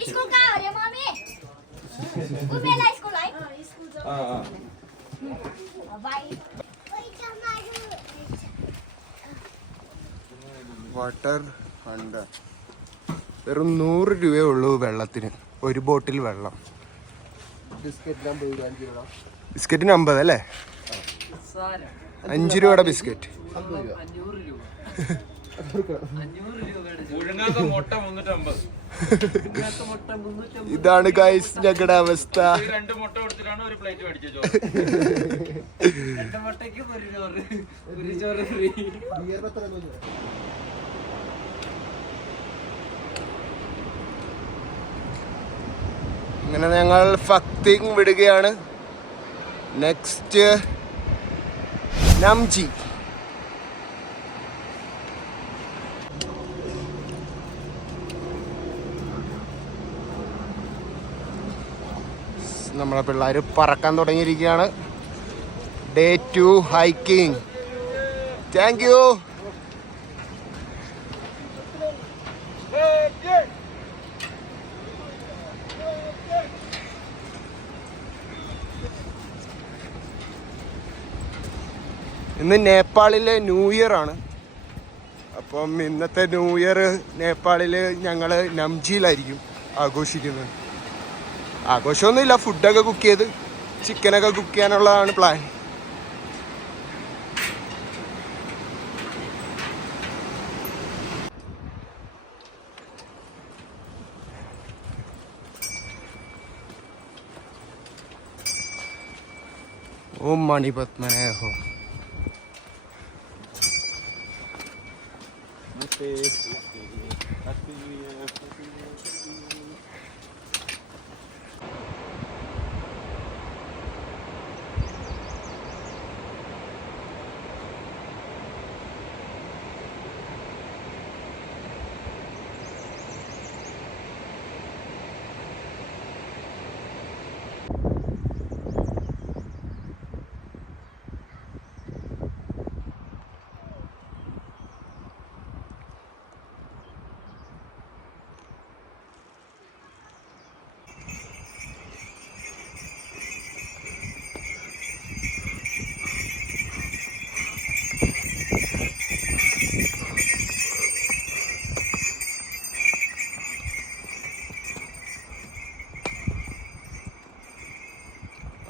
School kau dia mami. Umela school ai. Bye. Water ഉണ്ട്. വെറും 100 രൂപയേ ഉള്ളൂ വെള്ളത്തിന്, ഒരു ബോട്ടിൽ വെള്ളം. ബിസ്ക്കറ്റിന് 50 അല്ലേ? 5 രൂപയുടെ ബിസ്ക്കറ്റ്. ഇതാണ് ഗൈസ് ഞങ്ങളുടെ അവസ്ഥ. അങ്ങനെ ഞങ്ങൾ ഫക്തിങ് വിടുകയാണ്. നെക്സ്റ്റ് നംജി. നമ്മളെ പിള്ളേർ പറക്കാൻ തുടങ്ങിയിരിക്കുകയാണ്. Day 2 hiking. Thank you. ഇന്ന് നേപ്പാളിലെ ന്യൂ ഇയർ ആണ്. അപ്പം ഇന്നത്തെ ന്യൂ ഇയർ നേപ്പാളിൽ ഞങ്ങൾ നംജിയിലായിരിക്കും ആഘോഷിക്കുന്നത്. ആഘോഷമൊന്നുമില്ല, ഫുഡൊക്കെ കുക്ക് ചെയ്ത് ചിക്കനൊക്കെ കുക്ക് ചെയ്യാനുള്ളതാണ് പ്ലാൻ. ഓം മണിപത്മനേ ഹോ.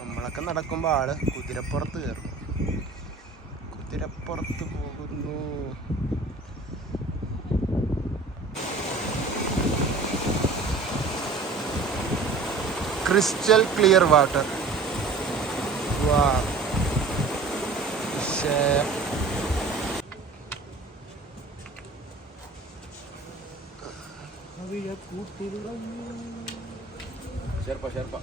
നമ്മളൊക്കെ നടക്കുമ്പോൾ ആള് കുതിരപ്പുറത്ത് കയറുന്നു. കുതിരപ്പുറത്ത് പോകുന്നു. Crystal clear water. വാ. Sherpa.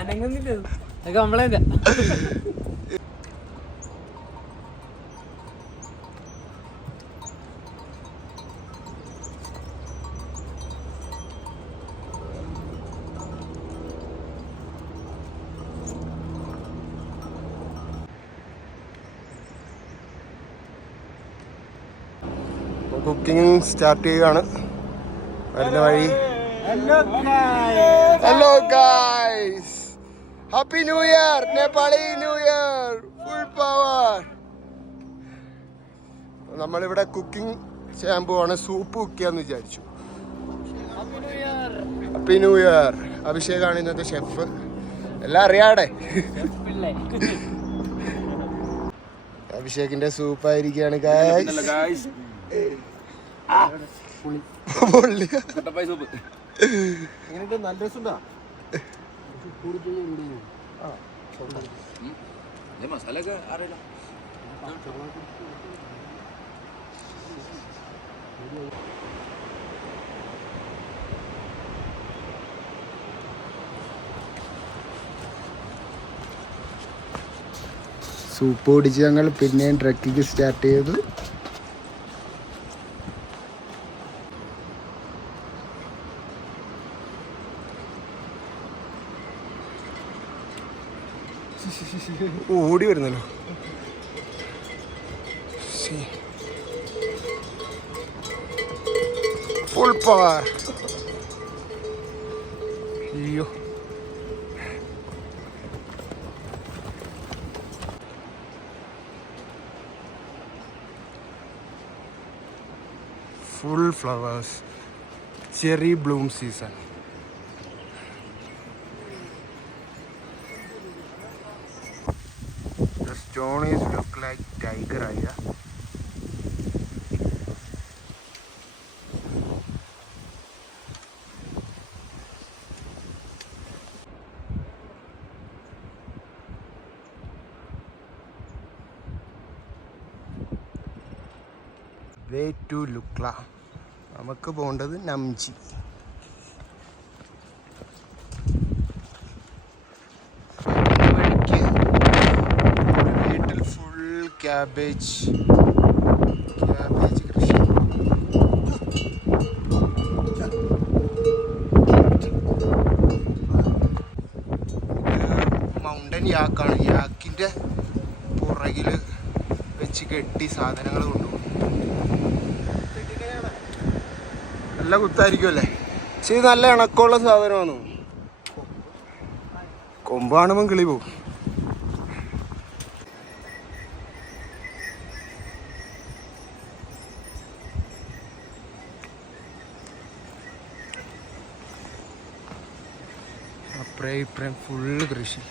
അനങ്ങുന്നില്ല, അതൊക്കെ നമ്മളല്ല. കുക്കിംഗ് സ്റ്റാർട്ട് ചെയ്യുകയാണ്. വരുന്ന വഴി. Hello guys, happy new year. Nepali new year full power. നമ്മളിവിടെ കുക്കിംഗ് ചെയ്യാൻ പോവാണ്. സൂപ്പ് കുക്ക് ചെയ്യാന്ന് വിചാരിച്ചു. Happy new year. അഭിഷേകാണ് ഇന്നത്തെ ഷെഫ്. എല്ലാം അറിയാടെ. അഭിഷേകിന്റെ സൂപ്പായിരിക്കാണ് ഗൈസ്. നല്ല രസമുണ്ടാ മസാല ഒക്കെ അറിയില്ല. സൂപ്പ് കുടിച്ച് ഞങ്ങൾ പിന്നെയും ട്രക്കിങ് സ്റ്റാർട്ട് ചെയ്തു. ഓടി വരുന്നല്ലോ. Full power. അയ്യോ full flowers, cherry bloom season. The stone is look like tiger aya. Way to Lukla. നമുക്ക് പോകേണ്ടത് നംചി. വഴിക്ക് വീട്ടിൽ ഫുൾ ക്യാബേജ് കൃഷി. മൗണ്ടൻ യാക്കാണ്. യാക്കിൻ്റെ പുറകിൽ വെച്ച് കെട്ടി സാധനങ്ങൾ കൊണ്ടുപോകും. നല്ല കുത്തായിരിക്കുമല്ലേ? പക്ഷേ ഇത് നല്ല ഇണക്കമുള്ള സാധനമാണ്. കൊമ്പ് കാണുമ്പം കിളി പോവും. അപ്പുറേ ഇപ്പുറം ഫുള്ള് കൃഷി.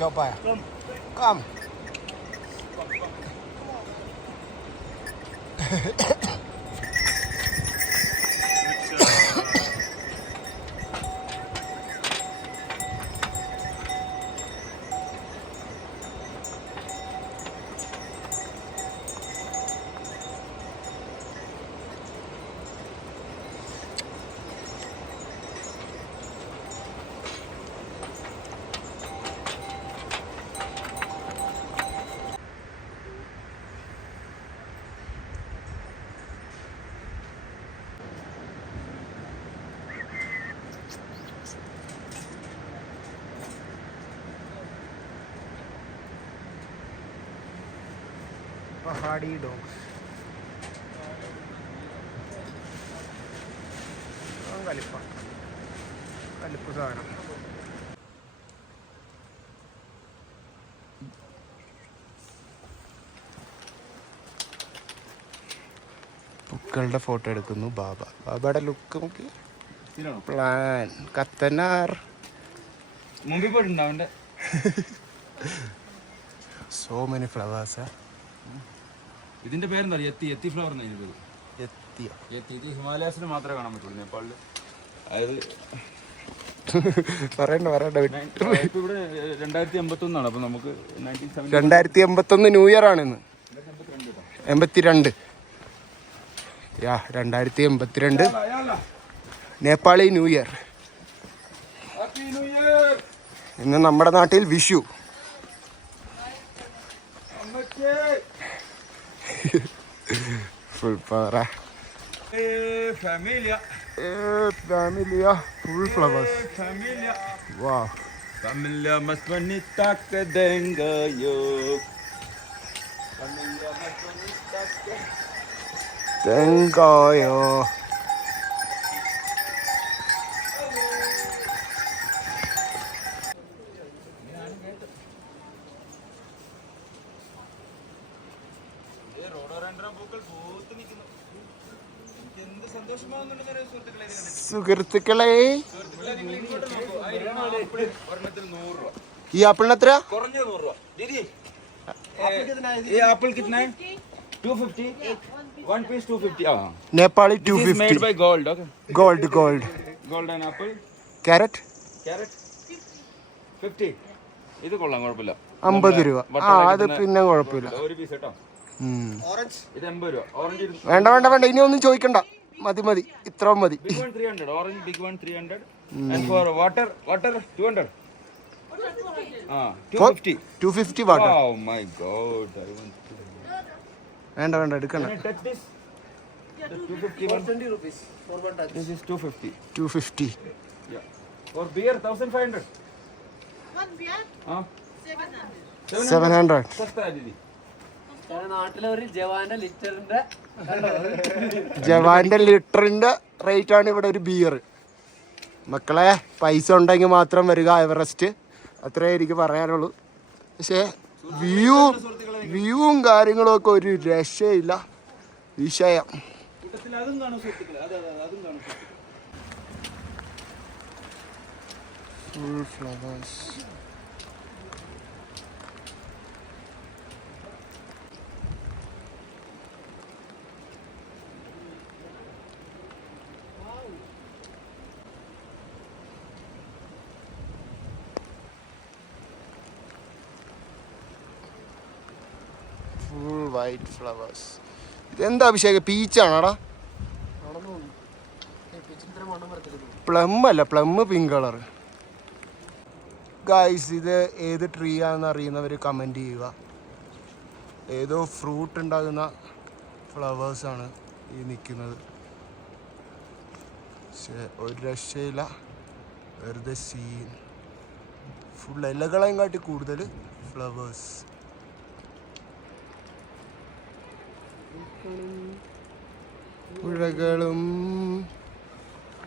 Stop by. Come. Pahadi dogs. കലിപ്പ് സാധനം. പൂക്കളുടെ ഫോട്ടോ എടുക്കുന്നു ബാബ. ബാബയുടെ ലുക്ക് നോക്കി. പ്ലാൻ കത്തനാർ മുമ്പിൽ പോയിട്ടുണ്ടോ? So many flowers. ഇതിന്റെ പേരെന്താ? എത്തി ഫ്ലവർ എന്നാ ഇതിന്റെ പേര്. എത്തി. ഇത് ഹിമാലയാസിൽ മാത്രമേ കാണാൻ പറ്റുള്ളൂ, നേപ്പാളില്. അതായത് പറയണ്ട ഇവിടെ 2081 അപ്പൊ നമുക്ക് 2081 ന്യൂ ഇയർ ആണെന്ന്. 82 2082 നേപ്പാളി ന്യൂ ഇയർ. ഇന്ന് നമ്മുടെ നാട്ടിൽ Vishu. Full power. Familia. Familia. Full flowers. Familia. Wow. Familia mas bonita que tenga yo. Familia mas bonita que. തെങ്കായോ സുഹൃത്തുക്കളെ ഈ ആപ്പിളിന് എത്ര apple कितना है 250 one piece 250 Nepali this is made 250 by gold okay golden apple carrot 50 ഇത് കൊള്ളാം കുഴപ്പമില്ല 50 രൂപ അത് പിന്നെ കുഴപ്പമില്ല ഒരു പീസ് കേട്ടോ ഓറഞ്ച് ഇത് 80 രൂപ ഓറഞ്ച് വേണ്ട ഇനി ഒന്നും ചോദിക്കണ്ട മതി ഇത്ര മതി big one 300 orange big one 300 and for water 200 250 water oh my god I want to വേണ്ട എടുക്കണ്ട can I touch this the 250 one 20 rupees for one touch this is 250 yeah for beer 1500 one beer 700 सस्ता है दीदी നാട്ടിലെ ഒരു ജവാന്റെ ലിറ്ററിന്റെ rate ആണ് ഇവിടെ ഒരു ബിയർ. മക്കളെ പൈസ ഉണ്ടെങ്കിൽ മാത്രം വരിക എവറസ്റ്റ്, അത്രേ എനിക്ക് പറയാനുള്ളൂ. പക്ഷേ വ്യൂവും കാര്യങ്ങളും ഒക്കെ ഒരു രക്ഷയില്ല, വിഷയം. Full flowers. Full white flowers. ഇതെന്താ അഭിഷേകം, പീച്ചാണോടാ? പ്ലം അല്ല, പ്ലം പിങ്ക് കളർ. ഗൈസ്, ഇത് ഏത് ട്രീ ആണെന്ന് അറിയുന്നവർ കമൻറ്റ് ചെയ്യുക. ഏതോ ഫ്രൂട്ട് ഉണ്ടാകുന്ന ഫ്ലവേഴ്സാണ് ഈ നിൽക്കുന്നത്. പക്ഷേ ഒരു രക്ഷയില്ല, വെറുതെ സീൻ. ഫുൾ ഇലകളെയും കാട്ടി കൂടുതൽ ഫ്ലവേഴ്സ്. പുഴകളും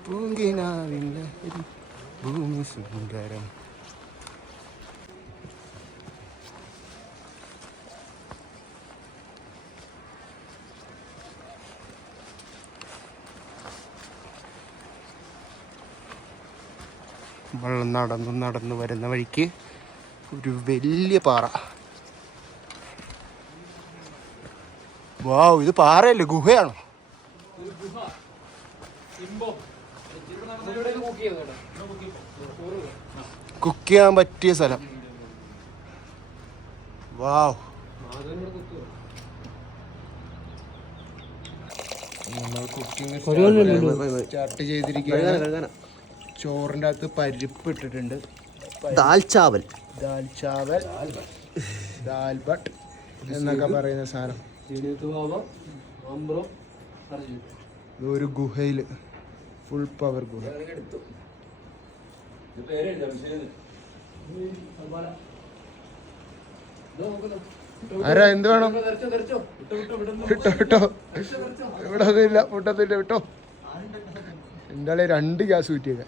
പൂങ്കിനാവിൻ്റെ ഭൂമി സുന്ദരം. വെള്ളം നടന്നു വരുന്ന വഴിക്ക് ഒരു വലിയ പാറ. വാവ്, ഇത് പാറയല്ലേ, ഗുഹയാണോ? കുക്ക് ചെയ്യാൻ പറ്റിയ സ്ഥലം. വാവ്, നമ്മൾ കുക്കിംഗ് സ്റ്റാർട്ട് ചെയ്തിരിക്കുകയാണ്. ചോറിൻ്റെ അകത്ത് പരിപ്പ് ഇട്ടിട്ടുണ്ട്. ദാൽ ചാവൽ ദാൽ ബട്ട് എന്നൊക്കെ പറയുന്ന സാധനം. ഒരു ഗുഹയിൽ, ഫുൾ പവർ ഗുഹ. ആരാ, എന്ത് വേണം? വിട്ടോ, ഇവിടെ ഒന്നുമില്ല, മുട്ടത്തില്ല, വിട്ടോ. എന്തായാലും 2 ഗ്യാസ് കുറ്റിയൊക്കെ.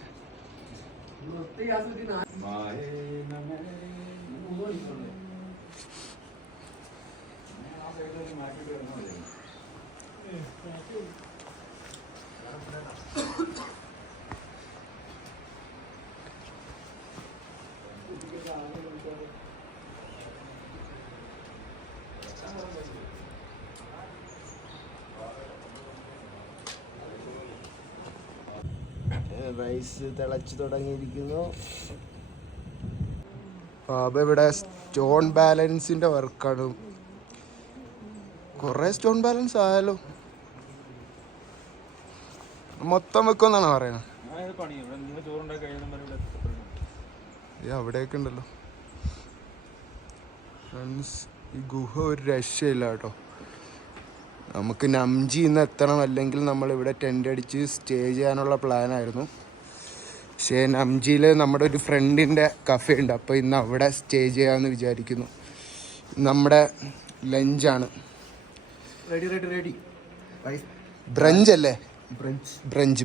റൈസ് തിളച്ച് തുടങ്ങിയിരിക്കുന്നു. അപ്പോൾ ഇവിടെ സ്റ്റോൺ ബാലൻസിൻ്റെ വർക്കാണ്. കുറേ സ്റ്റോൺ ബാലൻസ് ആയാലോ. മൊത്തം വെക്കുമെന്നാണ് പറയുന്നത്. അവിടെയൊക്കെ ഉണ്ടല്ലോ ഫ്രണ്ട്സ്. ഈ ഗുഹ ഒരു രക്ഷയില്ല കേട്ടോ. നമുക്ക് നംജി ഇന്ന് എത്തണം, അല്ലെങ്കിൽ നമ്മളിവിടെ ടെൻ്റ് അടിച്ച് സ്റ്റേ ചെയ്യാനുള്ള പ്ലാനായിരുന്നു. പക്ഷേ നംജിയിൽ നമ്മുടെ ഒരു ഫ്രണ്ടിൻ്റെ കഫേ ഉണ്ട്, അപ്പോൾ ഇന്ന് അവിടെ സ്റ്റേ ചെയ്യാമെന്ന് വിചാരിക്കുന്നു. നമ്മുടെ ലഞ്ചാണ്. റെഡി ബ്രഞ്ച് അല്ലേ? Brunch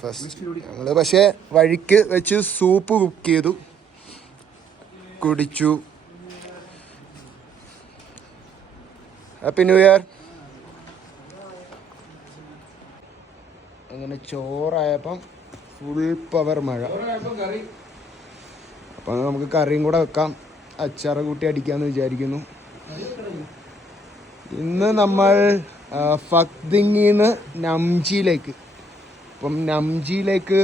first. ഞങ്ങൾ പക്ഷേ വഴിക്ക് വെച്ച് സൂപ്പ് കുക്ക് ചെയ്തു, കുടിച്ചു. Happy new year. അങ്ങനെ ചോറായപ്പം ഫുൾ പവർ മഴ. അപ്പം നമുക്ക് കറിയും കൂടെ വെക്കാം, അച്ചാറ് കൂട്ടി അടിക്കാമെന്ന് വിചാരിക്കുന്നു. ഇന്ന് നമ്മൾ ഫക്ദിങ്ങിന്ന് നംജിയിലേക്ക്. അപ്പം നംജിയിലേക്ക്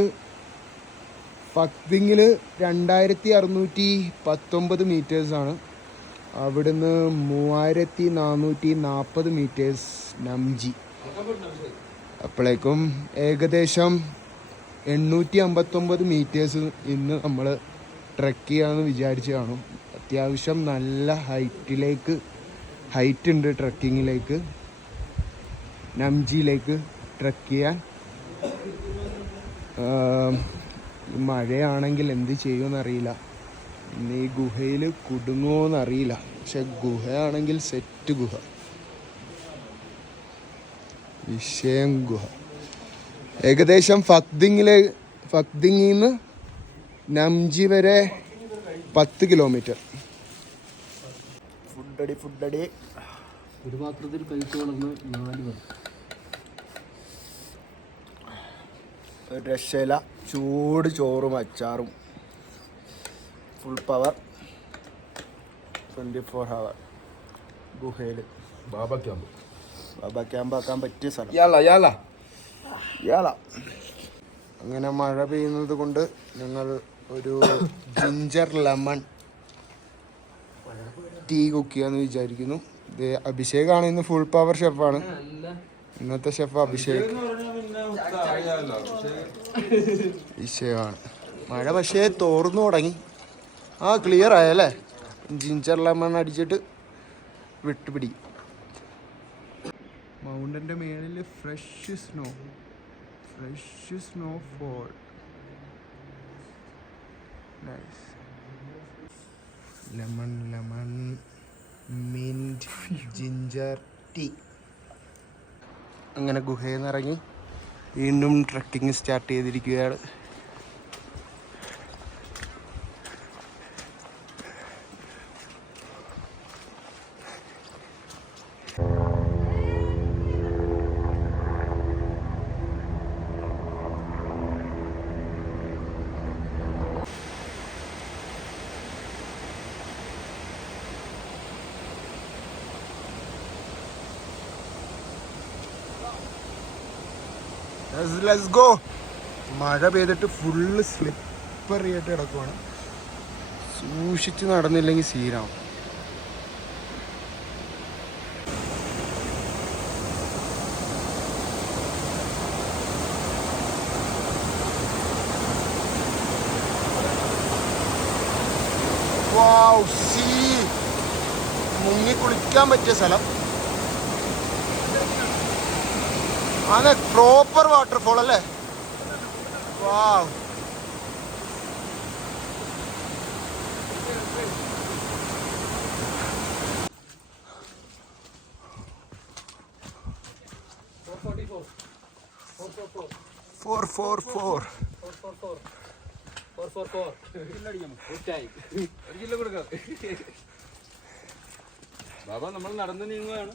ഫക്ദിങ്ങിൽ 2619 മീറ്റേഴ്സാണ്. അവിടുന്ന് 3440 മീറ്റേഴ്സ് നംജി. അപ്പോഴേക്കും ഏകദേശം 859 മീറ്റേഴ്സ് ഇന്ന് നമ്മൾ ട്രെക്ക് ചെയ്യാമെന്ന് വിചാരിച്ച് കാണും. അത്യാവശ്യം നല്ല ഹൈറ്റ് ഉണ്ട് ട്രക്കിങ്ങിലേക്ക്, നംജിയിലേക്ക് ട്രെക്ക് ചെയ്യാൻ. മഴയാണെങ്കിൽ എന്ത് ചെയ്യുമെന്നറിയില്ല, ഇന്ന് ഈ ഗുഹയിൽ കുടുങ്ങുമോയെന്നറിയില്ല. പക്ഷെ ഗുഹയാണെങ്കിൽ സെറ്റ് ഗുഹ, വിഷയം ഗുഹ. ഏകദേശം ഫക്ദിങ്ങിൽ നിന്ന് നംജി വരെ 10 കിലോമീറ്റർ. ഫുഡടി ഒരു പാത്രത്തിൽ കഴിച്ചോളന്ന് 4 പേർ. ഒരു രക്ഷയില്ല. ചൂട് ചോറും അച്ചാറും. ഫുൾ പവർ 24 hour ഗുഹയിൽ. ബാബ ക്യാമ്പ് ആക്കാൻ പറ്റിയ സ്ഥലം. അങ്ങനെ മഴ പെയ്യുന്നത് കൊണ്ട് ഞങ്ങൾ ഒരു ജിഞ്ചർ ലെമൺ ടീ കുക്ക് ചെയ്യാന്ന് വിചാരിക്കുന്നു. ഇത് അഭിഷേകാണ് ഇന്ന് ഫുൾ പവർ ഷെഫാണ്. ഇന്നത്തെ ഷെഫ് അഭിഷേകാണ്. മഴ പക്ഷേ തോർന്നു തുടങ്ങി. ക്ലിയർ ആയല്ലേ? ജിഞ്ചർ ലെമൺ അടിച്ചിട്ട് വിട്ടുപിടിക്കും. മൗണ്ടൻ്റെ മേളിൽ fresh snowfall. Nice. Lemon mint ginger tea. അങ്ങനെ ഗുഹയിൽ നിന്ന് ഇറങ്ങി വീണ്ടും ട്രക്കിംഗ് സ്റ്റാർട്ട് ചെയ്തിരിക്കുകയാണ്. Let's go. മഴ പെയ്തിട്ട് ഫുള്ള് സ്ലിപ്പറി ആയിട്ട് കിടക്കുവാണ്. സൂക്ഷിച്ച് നടന്നില്ലെങ്കിൽ സീനാവും. മുങ്ങി കുളിക്കാൻ പറ്റിയ സ്ഥലം. അതെ, പ്രോപ്പർ വാട്ടർഫോൾ അല്ലേ? വാവ്. നമ്മൾ നടന്നു നീങ്ങുകയാണ്.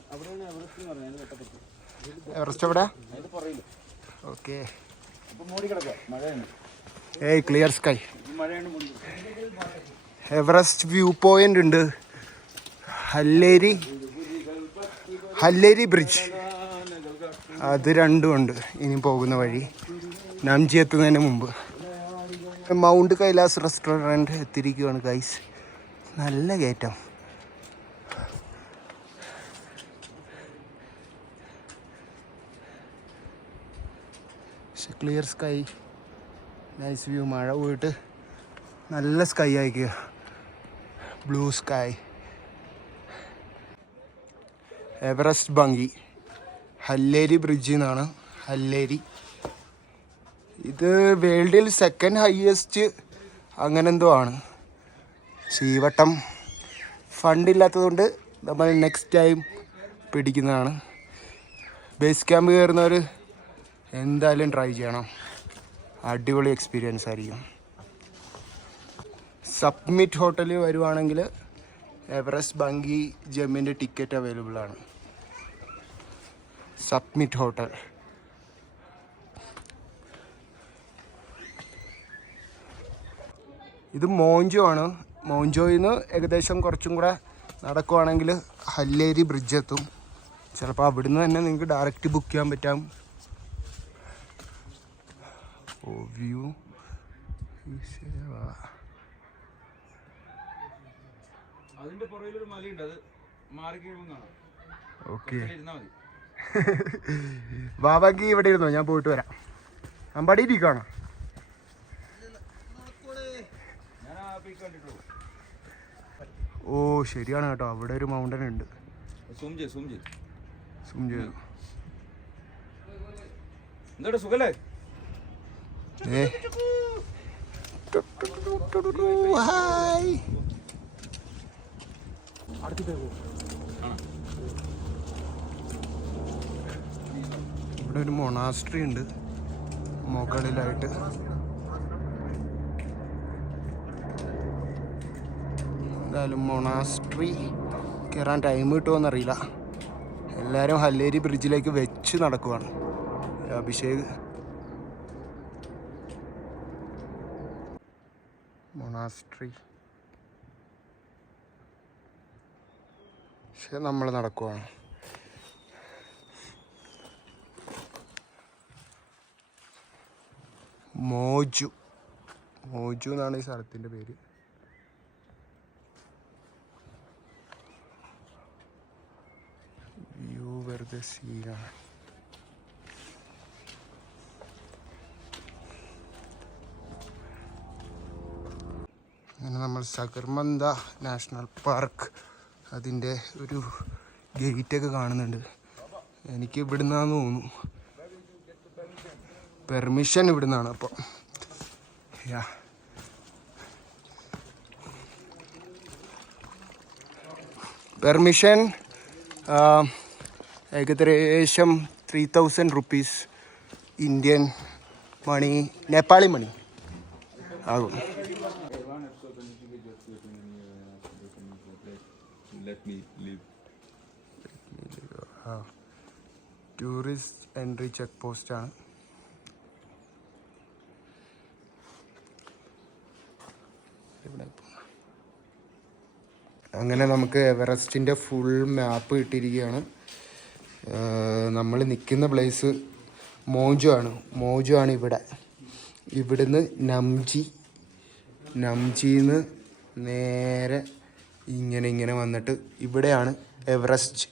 എവറസ്റ്റ് എവിടെ? Okay. Clear sky. Everest view point ഉണ്ട്. ഹല്ലേരി ബ്രിഡ്ജ്, അത് രണ്ടും ഉണ്ട് ഇനി പോകുന്ന വഴി, നംജി എത്തുന്നതിന് മുമ്പ്. മൗണ്ട് കൈലാസ് റെസ്റ്റോറൻറ്റ് എത്തിയിരിക്കുകയാണ് ഗൈസ്. നല്ല കയറ്റം. Clear sky, nice view. മഴ പോയിട്ട് നല്ല സ്കൈ ആയിക്കുക, ബ്ലൂ സ്കൈ. എവറസ്റ്റ് ഭംഗി. ഹല്ലേരി ബ്രിഡ്ജിൽ നിന്നാണ്. ഹല്ലേരി ഇത് വേൾഡിൽ 2nd ഹയസ്റ്റ് അങ്ങനെന്തോ ആണ്. ഈ വട്ടം ഫണ്ടില്ലാത്തതുകൊണ്ട് നമ്മൾ നെക്സ്റ്റ് ടൈം പിടിക്കുന്നതാണ്. ബേസ് ക്യാമ്പ് കയറുന്നവർ എന്തായാലും ട്രൈ ചെയ്യണം. അടിപൊളി എക്സ്പീരിയൻസ് ആയിരിക്കും. സബ്മിറ്റ് ഹോട്ടലിൽ വരുവാണെങ്കിൽ എവറസ്റ്റ് ബങ്കി ജമ്പിൻ്റെ ടിക്കറ്റ് അവൈലബിൾ ആണ്. Submit hotel. ഇത് മോഞ്ചോ ആണ്. മോഞ്ചോയിൽ നിന്ന് ഏകദേശം കുറച്ചും കൂടെ നടക്കുവാണെങ്കിൽ ഹല്ലേരി ബ്രിഡ്ജ് എത്തും. ചിലപ്പോൾ അവിടുന്ന് തന്നെ നിങ്ങൾക്ക് ഡയറക്റ്റ് ബുക്ക് ചെയ്യാൻ പറ്റാം. വ്യൂ അതിന്റെ പുറകിലൊരു മലയുണ്ട്, അത് മാറി കഴിയുമ്പോൾ ഓക്കെ. ബാബാക്ക് ഇവിടെ ഇരുന്നോ, ഞാൻ പോയിട്ട് വരാം. അമ്പാടി ഇരിക്കുകയാണോ? ഓ ശരിയാണ് കേട്ടോ, അവിടെ ഒരു മൗണ്ടൻ ഉണ്ട്. എന്താ സുഖല്ലേ? ഹായ്. ഇവിടെ ഒരു മൊണാസ്ട്രി ഉണ്ട് മുകളിലായിട്ട്. എന്തായാലും മൊണാസ്ട്രി കയറാൻ ടൈം കിട്ടുമോയെന്നറിയില്ല. എല്ലാവരും ഹല്ലേരി ബ്രിഡ്ജിലേക്ക് വെച്ച് നടക്കുവാണ്. അഭിഷേക് മൊണാസ്ട്രി. പക്ഷെ നമ്മൾ നടക്കുവാണ്. മോജു എന്നാണ് ഈ സ്ഥലത്തിൻ്റെ പേര്. വ്യൂ വെറുതെ സീനാണ്. അങ്ങനെ നമ്മൾ സഗർമന്ദ നാഷണൽ പാർക്ക് അതിൻ്റെ ഒരു ഗേറ്റൊക്കെ കാണുന്നുണ്ട്. എനിക്ക് ഇവിടുന്നാന്ന് തോന്നുന്നു. പെർമിഷൻ ഇവിടുന്നാണ്. അപ്പോൾ പെർമിഷൻ ഏകദേശം 3000 റുപ്പീസ് ഇന്ത്യൻ മണി, നേപ്പാളി മണി ആകും. ടൂറിസ്റ്റ് എൻട്രി ചെക്ക് പോസ്റ്റാണ്. അങ്ങനെ നമുക്ക് എവറസ്റ്റിൻ്റെ ഫുൾ മാപ്പ് കിട്ടിയിരിക്കുകയാണ്. നമ്മൾ നിൽക്കുന്ന പ്ലേസ് മോജോ ആണ്. ഇവിടുന്ന് നംജിന്ന് നേരെ ഇങ്ങനെ വന്നിട്ട് ഇവിടെയാണ് എവറസ്റ്റ്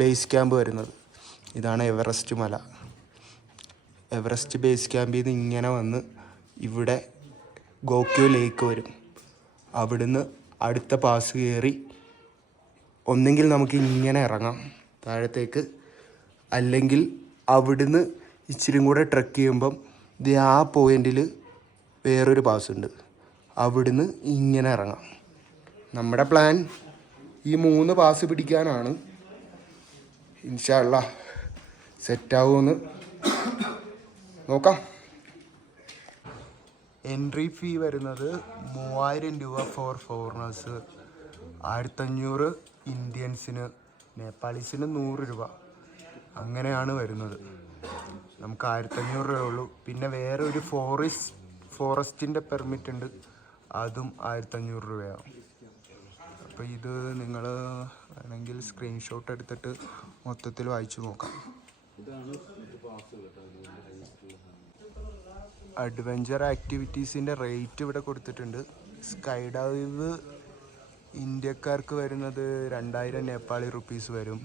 ബേസ് ക്യാമ്പ് വരുന്നത്. ഇതാണ് എവറസ്റ്റ് മല. എവറസ്റ്റ് ബേസ് ക്യാമ്പിൽ നിന്ന് ഇങ്ങനെ വന്ന് ഇവിടെ ഗോക്യോ ലേക്ക് വരും. അവിടുന്ന് അടുത്ത പാസ് കയറി ഒന്നെങ്കിൽ നമുക്ക് ഇങ്ങനെ ഇറങ്ങാം താഴത്തേക്ക്, അല്ലെങ്കിൽ അവിടുന്ന് ഇച്ചിരി കൂടെ ട്രെക്ക് ചെയ്യുമ്പം ആ പോയിന്റിൽ വേറൊരു പാസ് ഉണ്ട്, അവിടുന്ന് ഇങ്ങനെ ഇറങ്ങാം. നമ്മുടെ പ്ലാൻ ഈ 3 പാസ് പിടിക്കാനാണ്. ഇൻഷാ അല്ലാഹ് സെറ്റാവുമെന്ന് നോക്കാം. എൻട്രി ഫീ വരുന്നത് 3000 രൂപ ഫോർ ഫോറിനേഴ്സ്, 1500 ഇന്ത്യൻസിന്, നേപ്പാളീസിന് 100 രൂപ, അങ്ങനെയാണ് വരുന്നത്. നമുക്ക് 1500 രൂപയുള്ളൂ. പിന്നെ വേറെ ഒരു ഫോറസ്റ്റിൻ്റെ പെർമിറ്റ് ഉണ്ട്, അതും 1500 രൂപയാവും. അപ്പോൾ ഇത് നിങ്ങൾ വേണമെങ്കിൽ സ്ക്രീൻഷോട്ട് എടുത്തിട്ട് മൊത്തത്തിൽ വായിച്ചു നോക്കാം. അഡ്വഞ്ചർ ആക്ടിവിറ്റീസിൻ്റെ റേറ്റ് ഇവിടെ കൊടുത്തിട്ടുണ്ട്. സ്കൈ ഡൈവ് ഇന്ത്യക്കാർക്ക് വരുന്നത് 2000 നേപ്പാളി റുപ്പീസ് വരും.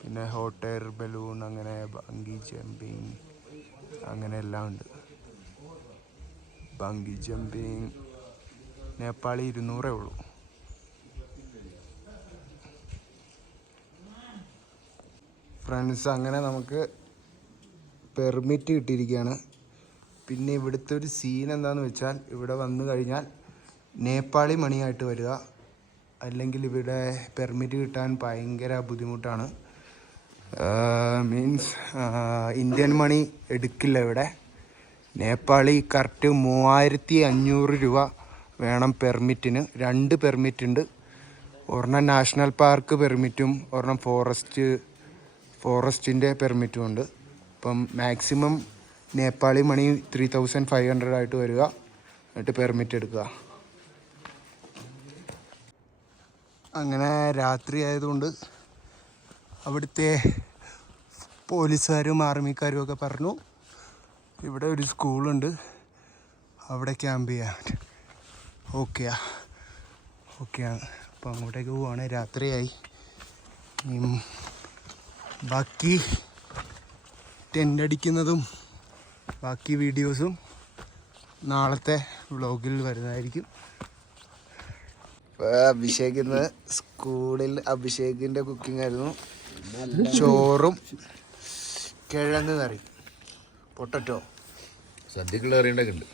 പിന്നെ ഹോട്ട് എയർ ബലൂൺ, അങ്ങനെ ബങ്കി ജമ്പിങ്, അങ്ങനെ എല്ലാം ഉണ്ട്. ബങ്കി ജമ്പിങ് നേപ്പാളി 200 ഉള്ളൂ. ഫ്രണ്ട്സ്, അങ്ങനെ നമുക്ക് പെർമിറ്റ് കിട്ടിയിരിക്കുകയാണ്. പിന്നെ ഇവിടുത്തെ ഒരു സീൻ എന്താണെന്ന് വെച്ചാൽ, ഇവിടെ വന്നു കഴിഞ്ഞാൽ നേപ്പാളി മണിയായിട്ട് വരിക, അല്ലെങ്കിൽ ഇവിടെ പെർമിറ്റ് കിട്ടാൻ ഭയങ്കര ബുദ്ധിമുട്ടാണ്. മീൻസ് ഇന്ത്യൻ മണി എടുക്കില്ല ഇവിടെ. നേപ്പാളി കറക്റ്റ് 3500 രൂപ വേണം പെർമിറ്റിന്. 2 പെർമിറ്റ് ഉണ്ട്. ഒരെണ്ണം നാഷണൽ പാർക്ക് പെർമിറ്റും ഒരെണ്ണം ഫോറസ്റ്റിൻ്റെ പെർമിറ്റും ഉണ്ട്. അപ്പം മാക്സിമം നേപ്പാളി മണി 3500 ആയിട്ട് വരിക. എന്നിട്ട് പെർമിറ്റ് എടുക്കുക. അങ്ങനെ രാത്രി ആയതുകൊണ്ട് അവിടുത്തെ പോലീസുകാരും ആർമിക്കാരും ഒക്കെ പറഞ്ഞു ഇവിടെ ഒരു സ്കൂളുണ്ട്, അവിടെ ക്യാമ്പ് ചെയ്യാൻ. ഓക്കെയാണ്. അപ്പോൾ അങ്ങോട്ടേക്ക് പോവാണ്. രാത്രിയായി. ബാക്കി ടെൻ്റ് അടിക്കുന്നതും ബാക്കി വീഡിയോസും നാളത്തെ വ്ളോഗിൽ വരുന്നതായിരിക്കും. അഭിഷേക് ഇന്ന് സ്കൂളിൽ അഭിഷേകിൻ്റെ കുക്കിംഗ് ആയിരുന്നു. ചോറും കിഴങ്ങ് കറി, പൊട്ടറ്റോ, സദ്യക്കുള്ള കറിയുണ്ടൊക്കെ ഉണ്ട്.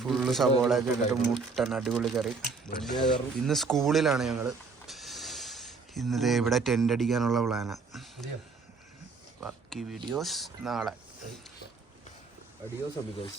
ഫുള്ള് സവോളയൊക്കെ ഇട്ടിട്ട് മുട്ടൻ അടിപൊളി കറി. ഇന്ന് സ്കൂളിലാണ് ഞങ്ങൾ. ഇന്നത് ഇവിടെ ടെൻ്റ് അടിക്കാനുള്ള പ്ലാനാണ്. ബാക്കി വീഡിയോസ് നാളെ. Adios amigos.